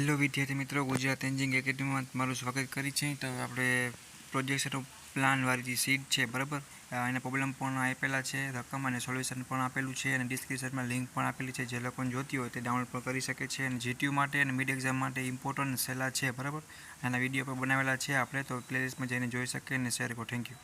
Hello વિદ્યાર્થી મિત્રો, Gujarat engineering એકેડમીમાં તમારું સ્વાગત કરી છે. તો આપણે પ્રોજેક્ટ પ્લાનવાળી જે સીટ છે, બરાબર, એના પ્રોબ્લેમ પણ આપેલા છે, રકમ અને સોલ્યુશન પણ આપેલું છે, અને ડિસ્ક્રિપ્શનમાં લિંક પણ આપેલી છે. જે લોકોને જોતી હોય તે ડાઉનલોડ પણ કરી શકે છે. અને જીટીયુ માટે અને મિડ એક્ઝામ માટે ઇમ્પોર્ટન્ટ સલાહ છે, બરાબર, એના વિડીયો પણ બનાવેલા છે આપણે, તો પ્લેલિસ્ટમાં જઈને જોઈ શકીએ અને શેર કરો. Thank you.